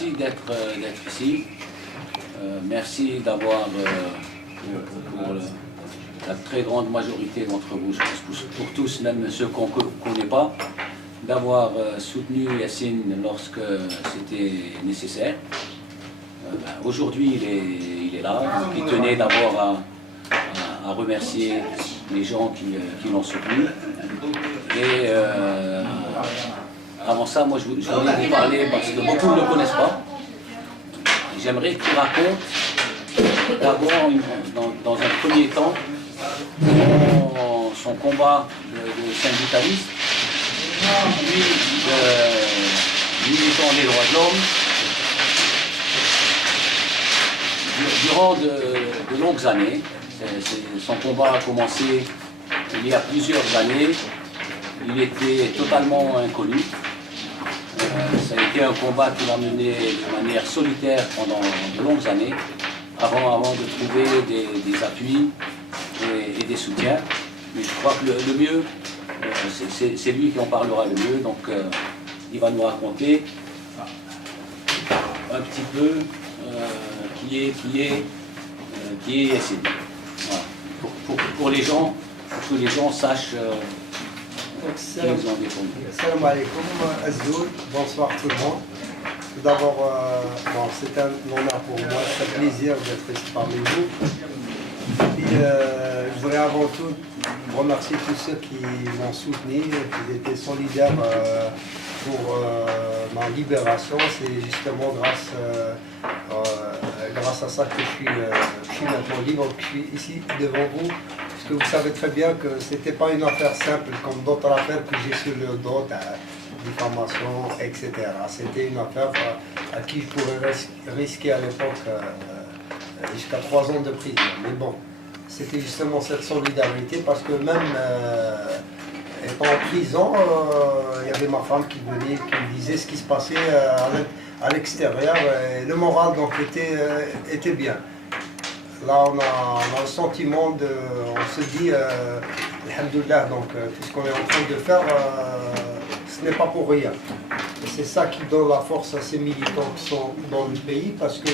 merci d'être ici. Merci d'avoir, pour la très grande majorité d'entre vous, je pense pour tous, même ceux qu'on ne connaît pas, d'avoir soutenu Yassine lorsque c'était nécessaire. Aujourd'hui, il est là. Il tenait d'abord à remercier les gens qui l'ont soutenu. Et avant ça, moi, je voulais vous parler parce que beaucoup ne le connaissent pas. J'aimerais qu'il raconte d'abord, dans un premier temps, son combat de syndicaliste, puis de militant des droits de l'homme. Durant de longues années, son combat a commencé il y a plusieurs années. Il était totalement inconnu. Ça a été un combat qu'il a mené de manière solitaire pendant de longues années, avant de trouver des appuis et des soutiens. Mais je crois que le mieux, c'est lui qui en parlera le mieux. Donc il va nous raconter un petit peu qui est Yassine. Voilà. Pour les gens, pour que les gens sachent qu'ils ont des fonds. Salam alaikum, Azdoul, bonsoir tout le monde. Tout d'abord, c'est un honneur pour moi, c'est un plaisir d'être ici parmi vous. Et, je voudrais avant tout remercier tous ceux qui m'ont soutenu, qui étaient solidaires pour ma libération. C'est justement grâce à ça que je suis maintenant libre, que je suis ici devant vous. Parce que vous savez très bien que ce n'était pas une affaire simple comme d'autres affaires que j'ai sur le dos, diffamation, etc. C'était une affaire à qui je pourrais risquer à l'époque jusqu'à 3 ans de prison. Mais bon, c'était justement cette solidarité parce que même étant en prison, il y avait ma femme qui venait, qui me disait ce qui se passait à l'extérieur. Le moral donc était bien. Là, on a le sentiment on se dit, alhamdoulilah, donc tout ce qu'on est en train de faire, ce n'est pas pour rien. Et c'est ça qui donne la force à ces militants qui sont dans le pays, parce que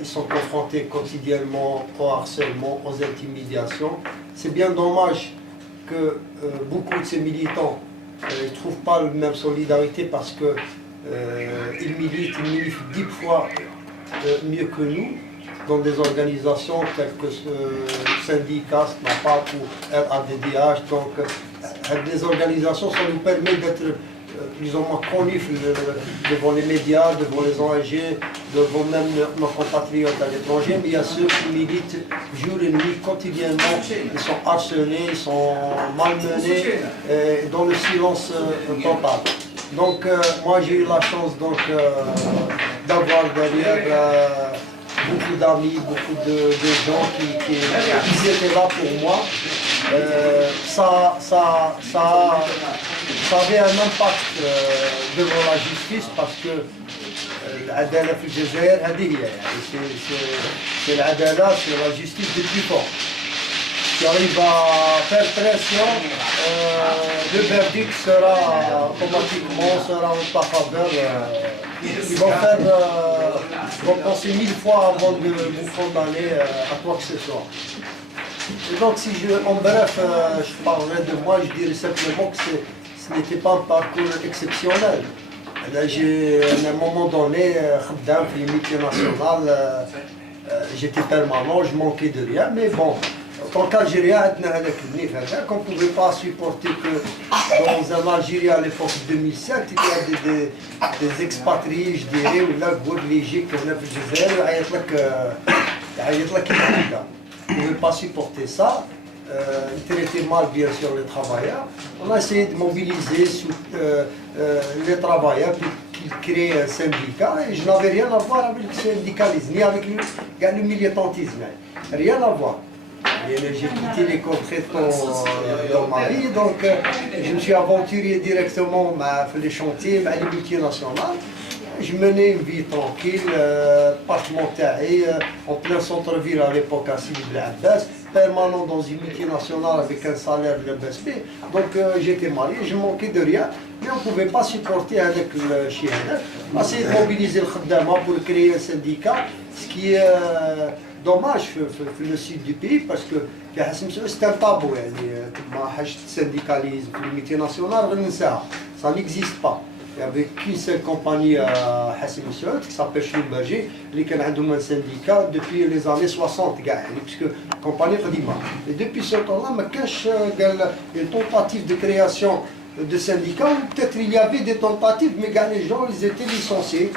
ils sont confrontés quotidiennement au harcèlement, aux intimidations. C'est bien dommage que beaucoup de ces militants ne trouvent pas la même solidarité parce que ils militent 10 fois mieux que nous dans des organisations telles que syndicats, SNAPAC ou RADDH. Donc, des organisations, ça nous permet d'être plus ou moins connus devant les médias, devant les ONG, devant même nos compatriotes à l'étranger. Mais il y a ceux qui militent jour et nuit, quotidiennement. Ils sont harcelés, ils sont malmenés, dans le silence total. Donc, moi, j'ai eu la chance d'avoir derrière beaucoup d'amis, beaucoup de gens qui étaient là pour moi. Ça avait un impact devant la justice parce que l'Adala في الجزائر هذه هي c'est l'Adala, c'est la justice des plus forts qui arrive à faire pression. Le verdict sera automatiquement en ta faveur. Ils vont penser 1000 fois avant de vous condamner à quoi que ce soit. Et donc, en bref, je parlerai de moi, je dirais simplement que ce n'était pas un parcours exceptionnel. Là, à un moment donné, dans les multinationales, j'étais permanent, je manquais de rien, mais bon, en tant qu'Algérien, on ne pouvait pas supporter que dans un Algérie à l'époque 2007, il y a des expatriés, je dirais, ou là, l'Égypte, ou là, le Jazair, on ne pouvait pas supporter ça. Ils traitaient mal, bien sûr, les travailleurs. On a essayé de mobiliser les travailleurs pour qu'ils créent un syndicat. Et je n'avais rien à voir avec le syndicalisme, ni avec le militantisme. Rien à voir. J'ai quitté les contrées dans ma vie, donc je me suis aventuré directement sur les chantiers, à les multinationales. Je menais une vie tranquille, appartement taillé, en plein centre-ville à l'époque à Sidi Bel Abbas, permanent dans une multinationale avec un salaire de BSP. Donc j'étais marié, je manquais de rien, mais on ne pouvait pas supporter avec le chien. On a essayé de mobiliser le Khaddama pour créer un syndicat, ce qui est dommage في le sud du pays parce que في حسن مسعود c'est un tabou يعني ما حاجة syndicalisme في les multinationales غير ننساها ça n'existe pas. Il n'y avait qu'une seule compagnie à Hassim Messoud qui s'appelle Schlumberger, qui a un syndicat depuis les années 60, puisque la compagnie Qadima. Et depuis ce temps-là, il y a une tentative de création de syndicats, ou peut-être il y avait des tentatives, mais les gens ils étaient licenciés.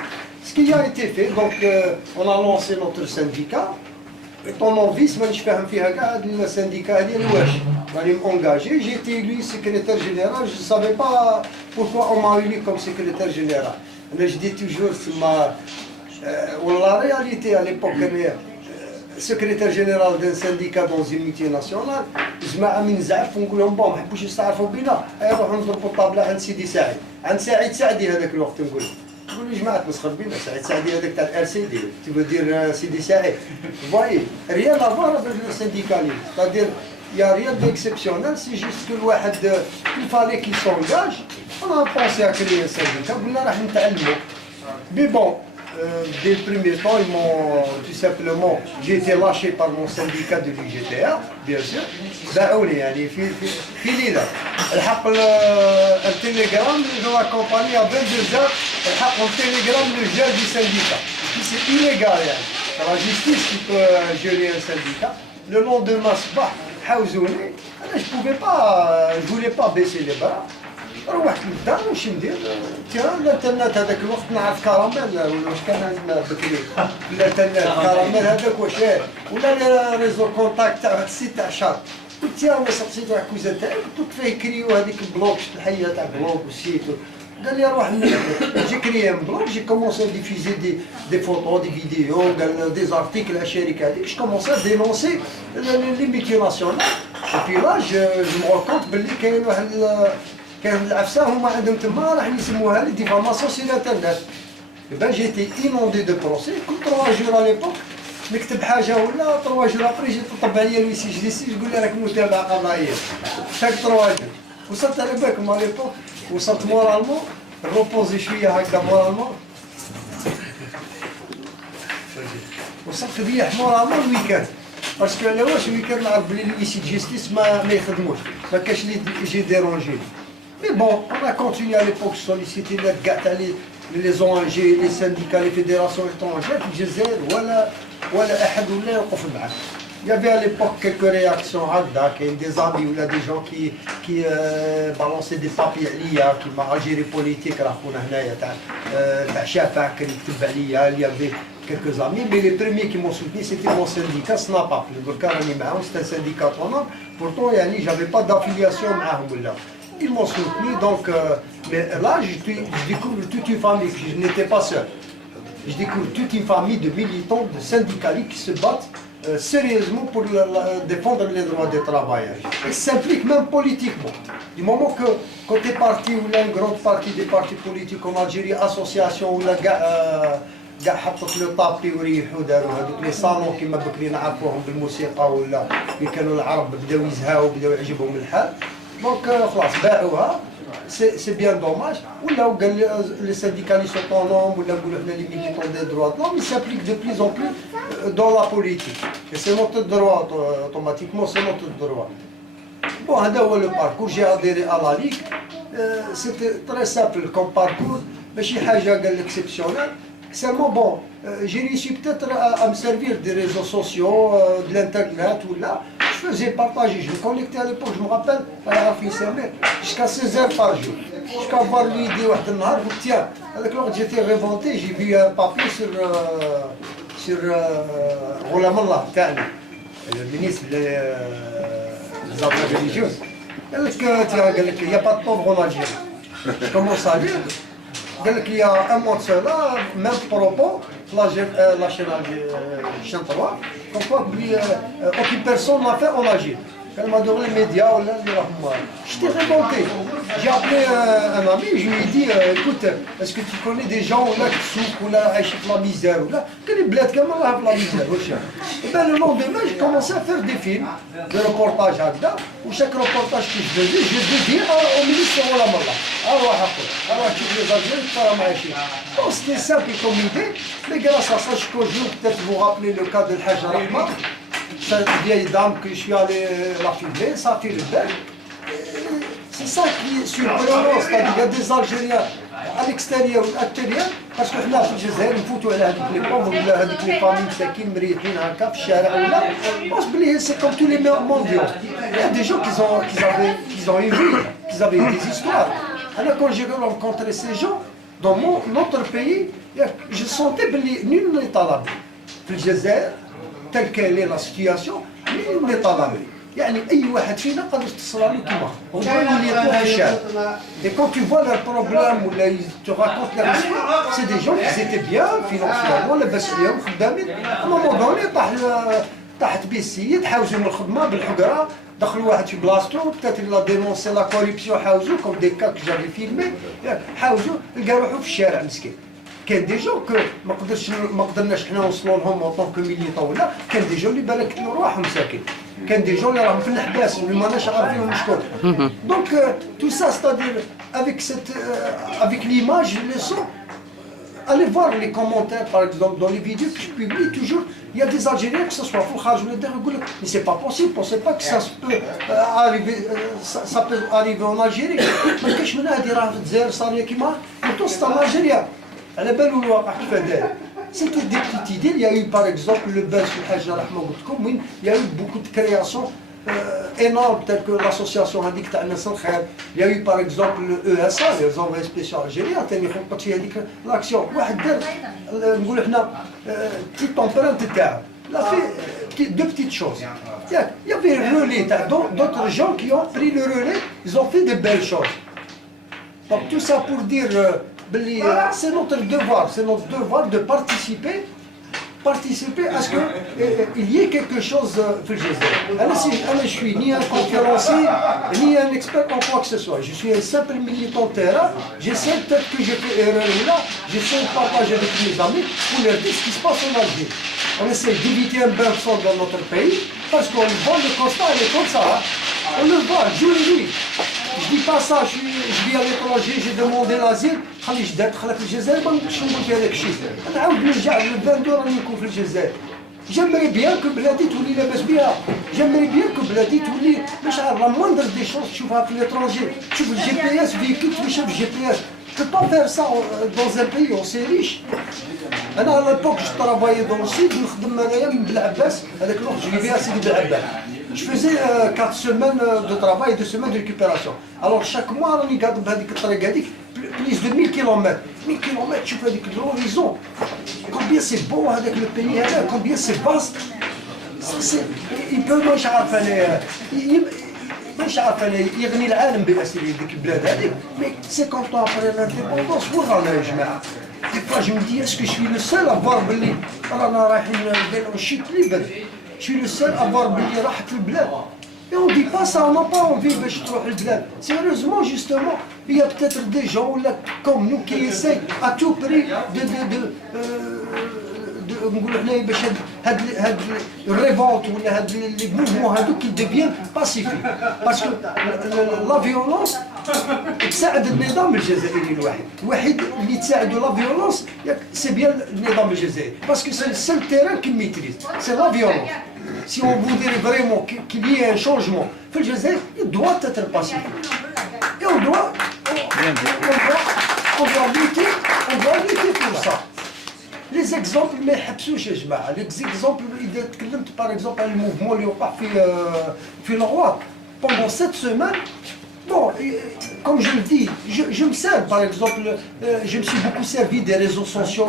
Ce qui a été fait, donc on a lancé notre syndicat. Étant novice, je fais le syndicat, je engagé. J'ai été élu secrétaire général, je ne savais pas pourquoi on m'a élu comme secrétaire général. Je dis toujours, la réalité à l'époque, secrétaire général d'un syndicat dans une multinationale, جماعة من زعف ونقول لهم ما يحبوش يستعرفوا بينا، يروحوا نضربوا الطابلة عند سيدي سعيد، عند سعيد سعدي هذاك الوقت نقول. نقول جماعة تمسخر بينا سعيد سعدي هذاك تاع الار سي دي تبغى دير سيدي سعيد فوايي ريان افوار افيك لو سينديكاليزم c'est-à-dire il y a rien d'exceptionnel c'est juste que الواحد il fallait qu'il s'engage on a pensé à créer un syndicat قلنا راح نتعلموا mais bon dès le premier temps ils m'ont tout simplement j'ai été lâché par mon syndicat de l'UGTA bien sûr باعوني يعني في ليلة الحق التليجرام dans la compagnie à 22h الحق التليجرام le gel du syndicat c'est illégal يعني la justice qui peut geler un syndicat le lendemain صباح حاوزوني انا je pouvais pas je voulais pas baisser les bras روحت للدار واش ندير؟ تيران الانترنت هذاك الوقت نعرف كراميل ولا واش كان عندنا بكري الانترنت كراميل هذاك واش ولا ريزو كونتاكت تاع السيت تاع شارت قلت تيران سقسيت واحد كوزا تاعي قلت فيه كريو هذيك البلوك شفت الحيه تاع البلوك والسيت قال لي روح جي كريي ان بلوك جي كومونسي ديفيزي دي فوتو دي فيديو قال دي زارتيكل على الشركه هذيك جو كومونسي دينونسي لي ميتي ناسيونال وبي لا جو مو كونت باللي كاين واحد كان العفسه هما عندهم تما راح يسموها لي ديفاماسيون سي الانترنت بان جيتي انوندي دو بروسي كل 3 جور على ليبوك نكتب حاجه ولا 3 جور ابري جيت تطبع عليا الويسي جديسي تقول لي راك متابعه قضائيه شاك 3 جور وصلت على بالكم على ليبوك وصلت مورالمون روبوزي شويه هكذا مورالمون وصلت ريح مورالمون الويكاند باسكو علاش الويكاند نعرف بلي الويسي جيستيس ما يخدموش ما كاش اللي يجي ديرونجي. Mais bon, on a continué à l'époque solliciter les ONG, les syndicats, les fédérations étrangères, il y avait à l'époque quelques réactions des amis ou des gens qui balançaient des papiers qui m'a Algérie politique, il y avait quelques amis, mais les premiers qui m'ont soutenu c'était mon syndicat SNAPAP, c'est un syndicat autonome, pourtant je n'avais pas d'affiliation avec eux. Ils m'ont soutenu, donc mais là je découvre toute une famille, je n'étais pas seul. Je découvre toute une famille de militants, de syndicalistes qui se battent sérieusement pour défendre les droits des travailleurs. Ils s'impliquent même politiquement. Du moment que quand des partis ou là, une grande partie des partis politiques en Algérie, associations ou là, كاع حطت لو طابي وريحوا داروا هذوك لي صالون كيما بكري نعرفوهم بالموسيقى ولا اللي كانوا العرب بداو يزهاو بداو يعجبهم الحال دونك خلاص باعوها سي بيان دوماج ولاو قال لي syndicalistes autonomes ولا نقولوا حنا لي ميليتون دي دروا de l'homme ils s'appliquent de plus en plus dans la politique et c'est notre droit automatiquement c'est notre droit. Bon هذا هو لو باركور جي اديري à la Ligue c'était très simple comme parcours ماشي حاجه قال اكسبسيونيل. Seulement bon, j'ai réussi peut-être à me servir des réseaux sociaux, de l'internet ou là. Je faisais partager, je me connectais à l'époque, je me rappelle, jusqu'à 16 heures par jour. Jusqu'à avoir l'idée, tiens, avec l'heure j'étais révolté, j'ai vu un papier sur Roland Mallah, le ministre des Affaires religieuses. Il n'y a pas de pauvre en Algérie. Je commence à lire. Il y a un mois de cela, même propos, la chaîne 3, comme quoi aucune personne n'a fait en Algérie. Elle m'a donné les médias, j'étais révolté. J'ai appelé un ami, je lui ai dit, écoute, est-ce que tu connais des gens là qui souffrent, ou là, achètent la misère, ou là, que les bleds, comment on a la misère, et bien le lendemain, j'ai commencé à faire des films, des reportages à Agda, où chaque reportage que je faisais, je devais dire au ministre de la Mala, alors tu les Algériens, tu vas la maïcher. Bon, c'était simple comme idée, mais grâce à ça, jusqu'au jour, peut-être vous rappelez le cas de Hajj Rahma, cette vieille dame que je suis allé la filmer, ça fait le bel. C'est ça qui est surprenant, c'est-à-dire qu'il y a des Algériens à l'extérieur ou à l'intérieur, parce que là, في الجزائر نفوتوا على هذيك لي بوفر ولا هذيك لي فامي مساكين مريحين هكا في الشارع ولا بونس بلي سي كوم تو لي مونديaux. Il y a des gens qui ont une vie, qui avaient des histoires. Alors quand j'ai rencontré ces gens, dans notre pays, je sentais que nul n'est à l'abri. في الجزائر telle qu'elle est la situation, nul n'est à l'abri. يعني اي واحد فينا قادر تصرى له كيما هو اللي يطوف في الشارع. Et quand tu vois leurs problèmes ou ils te racontent leur histoire, c'est des gens qui étaient bien financièrement لاباس عليهم خدامين. à un moment donné طاحت به السيد حاوزوا من الخدمه بالحقره دخلوا واحد في بلاصتو peut-être il a dénoncé la corruption حاوزوا comme des cas que j'avais filmé حاوزوا لقى روحو في الشارع مسكين. كان دي جون كو ما قدرناش حنا نوصلوا لهم اون طونك ميليتون ولا كان دي جون اللي بالك رواحهم مساكين كان دي جون اللي راهم في الحباس اللي ماناش عارفينهم شكون دونك تو سا ستادير avec l'image le son allez voir les commentaires par exemple dans les vidéos que je publie toujours il y a des Algériens que ce soit في الخارج ولا الداخل يقول لك mais c'est pas possible pensez pas que ça peut arriver ça peut arriver en Algérie ما كاينش من هذه راه في الجزائر صار كيما pourtant c'est en Algérie. على بالو الواقع كيف داير C'était des petites idées. Il y a eu par exemple le buzz sur Hajj Rahma قلت لكم il y a eu beaucoup de créations énormes telles que l'association هذيك تاع الناس الخير. Il y a eu par exemple le ESA les envoyés spéciaux algériens ثاني خلطت في هذيك l'action. واحد دار نقولوا حنا petite empreinte تاعو. Il a fait deux petites choses. Il y avait le relais d'autres gens qui ont pris le relais, ils ont fait de belles choses. Donc tout ça pour dire c'est notre devoir de participer à ce qu'il y ait quelque chose في الجزائر. أنا je suis ni un conférencier, ni un expert en quoi que ce soit. Je suis un simple militant terrain. J'essaie peut-être que j'ai fait erreur là, j'essaie de partager avec mes amis pour leur dire ce qui se passe en Algérie. On essaie d'éviter un bain de sang dans notre pays parce qu'on voit le constat, il est comme ça. On le voit, jour et nuit. Je dis pas ça, je vis à l'étranger, j'ai demandé l'asile, خلي جداد خلى في الجزائر ما نقدرش نقول في هذاك الشيء. نعاود نرجع للفاندو راني نكون في الجزائر. J'aimerais bien que بلادي تولي لاباس بها. J'aimerais bien que بلادي تولي مش عارف la moindre des choses تشوفها في l'étranger. تشوف الجي بي اس فيكول تشوف الجي بي اس. Tu peux pas faire ça dans un pays où c'est riche. أنا à l'époque je travaillais dans le sud نخدم انايا من بلعباس هذاك الوقت je vivais à Sidi Belabas. Je faisais 4 semaines de travail et 2 semaines de récupération. Alors chaque mois, راني قاعد بهذيك الطريق هذيك plus de 1000 km. 1000 km, tu peux dire que l'horizon. Combien c'est beau avec le pays هذا, combien c'est vaste. Il peut مش عارف أنا مش عارف أنا يغني العالم بأسره ديك البلاد هذيك. Mais 50 ans après l'indépendance, وين رانا يا جماعة؟ Des fois je me dis est-ce que je suis le seul à voir بلي رانا رايحين نديروا شيء libre. Je suis le seul à voir بلي راحت البلاد. Et on ne dit pas ça, on n'a pas envie باش تروح البلاد. Sérieusement, justement, il y a peut-être des gens là, comme nous qui essayent à tout prix نقولوا حنايا باش هاد الريفولت ولا هاد لي موفمون هادوك كي ديفيان باسيفيك باسكو لا فيولونس تساعد النظام الجزائري الوحيد اللي تساعدوا لا فيولونس سي بيان النظام الجزائري باسكو سي السول تيران كي ميتريز سي لا فيولونس. Si on voudrait vraiment qu'il y ait un changement في الجزائر, il doit être pacifique. Et on doit lutter pour ça. Les exemples ما يحبسوش يا جماعه. Les exemples اذا تكلمت par exemple على الموفمون اللي وقع في الغوات pendant cette semaine. Bon, comme je le dis, je me sers par exemple, je me suis beaucoup servi des réseaux sociaux,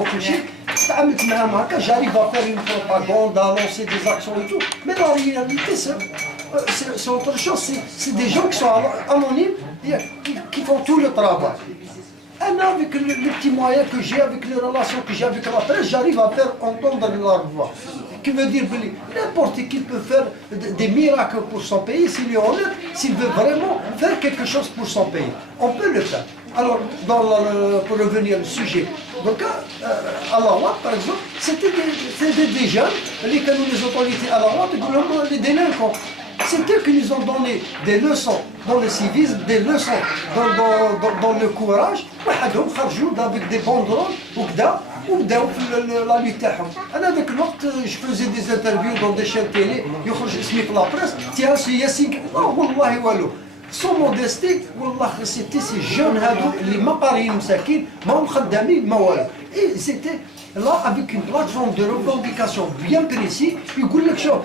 j'arrive à faire une propagande, à lancer des actions et tout, mais la réalité c'est autre chose, c'est des gens qui sont anonymes, qui font tout le travail. Avec les petits moyens que j'ai, avec les relations que j'ai avec la presse, j'arrive à faire entendre leur voix. qui veut dire que n'importe qui peut faire des miracles pour son pays s'il est honnête, s'il veut vraiment faire quelque chose pour son pays. On peut le faire. Alors, pour revenir au sujet, donc à la Ouad, par exemple, c'était des jeunes, les autorités à la Ouad, les délinquants. C'est eux qui nous ont donné des leçons dans le civisme, des leçons dans le courage. Avec des banderoles وبداو في لا لوت تاعهم. انا ذاك الوقت جو فوزي دي انترفيو دون دي شين تيلي يخرج اسمي في لابريس تيان سي ياسين والله والو سو موديستي والله سيتي سي جون هادو اللي ما قاريين مساكين ماهم خدامين ما والو اي سيتي لا افيك اون بلاتفورم دو ريفونديكاسيون بيان بريسي يقول لك شوف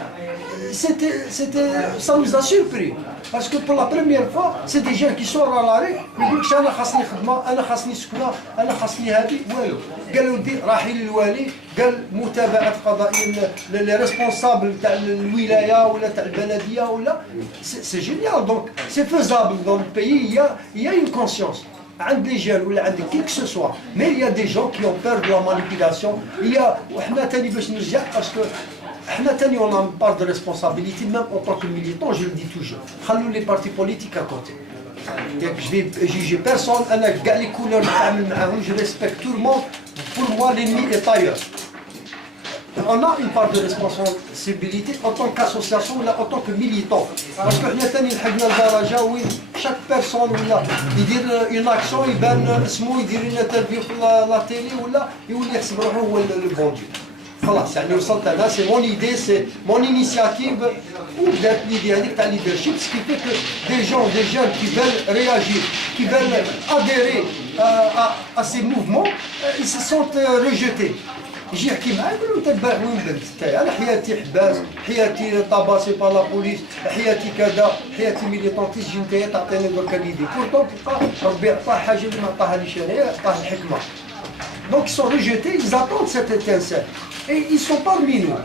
ça nous a surpris parce que pour la première fois c'est des gens qui sortent à l'arrêt يقول لك انا خاصني خدمه انا خاصني سكنه انا خاصني هذه والو قالوا لي راحي للوالي قال متابعه قضائيه لي ريسبونسابل تاع الولايه ولا تاع البلديه ولا سي جينيال دونك سي فيزابل دون البيي il y a une conscience عند لي جون ولا عند كي كو سوا مي il y a des gens qui ont peur de la manipulation il y a وحنا ثاني باش نرجع باسكو احنا تاني on a une part de responsabilité même en tant que militant, je le dis toujours. خلوا les partis politiques à côté. Je vais juger personne, انا كاع les couleurs نتعامل معاهم, je respecte tout le monde. Pour moi l'ennemi est ailleurs. On a une part de responsabilité en tant qu'association ou en tant que militant. Parce que احنا تاني لحقنا لدرجة وين chaque personne ولا يدير une action يبان اسمه يدير une interview في لا تيلي ولا يولي يحسب روحه هو البوندي. خلاص يعني وصلت انا سي مون ايدي سي مون انيشياتيف وبدات ليدي هذيك تاع ليدرشيب سكي في كو دي جون كي فيل رياجير كي فيل اديري ا سي موفمون ils se sentent rejetés يجي يحكي معايا يقول له انت البارح وين بنت تاعي انا حياتي حباس حياتي طاباسي با لا بوليس حياتي كذا حياتي ميليطونتيست جي نتايا تعطيني درك ليدي بورتون تلقى ربي عطاه حاجه اللي ما عطاهاليش انايا عطاه الحكمه donc ils sont rejetés ils attendent cette étincelle et ils sont parmi nous.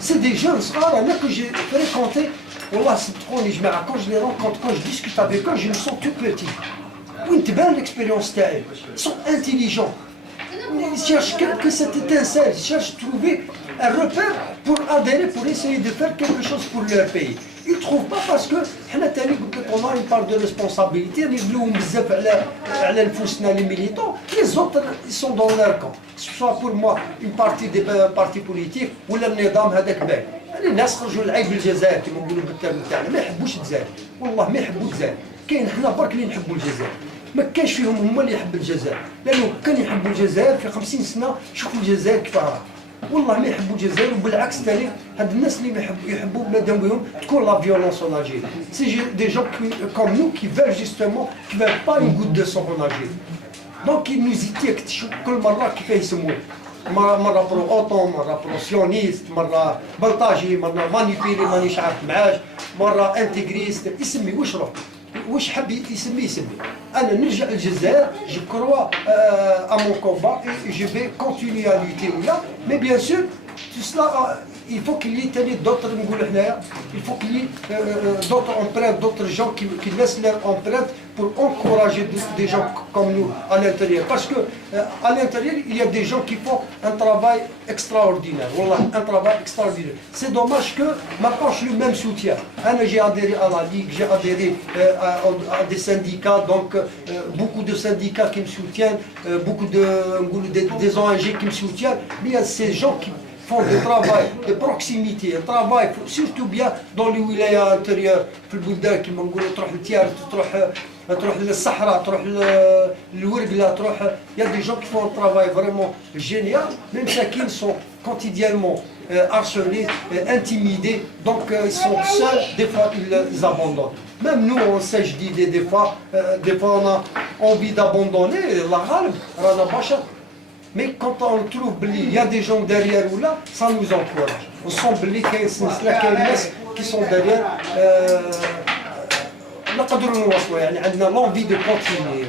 C'est des jeunes صغار انا que j'ai fréquenté والله صدقوني جماعه quand je les rencontre quand je discute avec eux je me sens tout petit وين تبان l'expérience تاعي ils sont intelligents ils cherchent que cette étincelle ils cherchent à trouver un repère pour adhérer pour essayer de faire quelque chose pour leur pays ils ne trouvent pas parce que حنا تاني قلت لك on a une part de responsabilité نبلوهم بزاف على نفوسنا les militants les autres ils sont dans leur camp soit pour moi une partie des partis politiques ولا النظام هذاك باين الناس خرجوا لعيب الجزائر كما نقولوا بالترم تاعنا ما يحبوش الجزائر والله ما يحبوا الجزائر كاين حنا برك اللي نحبوا الجزائر ما كاينش فيهم هما اللي يحب الجزائر لانه كان يحبوا الجزائر في 50 سنه شوفوا الجزائر كيف راها والله ما يحبوا الجزائر وبالعكس ثاني هاد الناس اللي ما يحبوا بلادهم بهم تكون لا فيولونس en Algérie سي دي جون comme nous qui veulent justement qui veulent pas une goutte de sang en Algérie donc ils nous étiquetent كل مره كيف يسموه مرة برو اوطون مرة برو سيونيست مرة بلطاجي مرة مانيبيلي مانيش عارف معاش مرة انتيغريست يسمي واش روح واش حب يسمي انا نرجع للجزائر جو كروا ا مون كومبا اي جو في كونتينيي ا لوتي ولا مي بيان سور تو سلا il faut qu'il y ait d'autres il faut qu'il y ait d'autres empreintes, d'autres gens qui laissent leur empreinte pour encourager des gens comme nous à l'intérieur. Parce que à l'intérieur, il y a des gens qui font un travail extraordinaire. Voilà, un travail extraordinaire. C'est dommage que maintenant je le même soutien. J'ai adhéré à la Ligue, j'ai adhéré à des syndicats, donc beaucoup de syndicats qui me soutiennent, beaucoup des ONG qui me soutiennent. Mais il y a ces gens qui font du travail de proximité, un travail surtout bien dans les wilayas intérieures في البلدان كيما نقولوا تروح لتيار تروح للصحراء تروح للورقله تروح il y a des gens qui font un travail vraiment génial même مساكين sont quotidiennement harcelés, intimidés donc ils sont seuls des fois ils abandonnent même nous on sèche d'idées des fois on a envie d'abandonner la غالب رانا بشر mais quand on trouve il y a des gens derrière ou là, ça nous encourage. On sent qu'il y a des gens qui sont derrière. On a l'envie de continuer.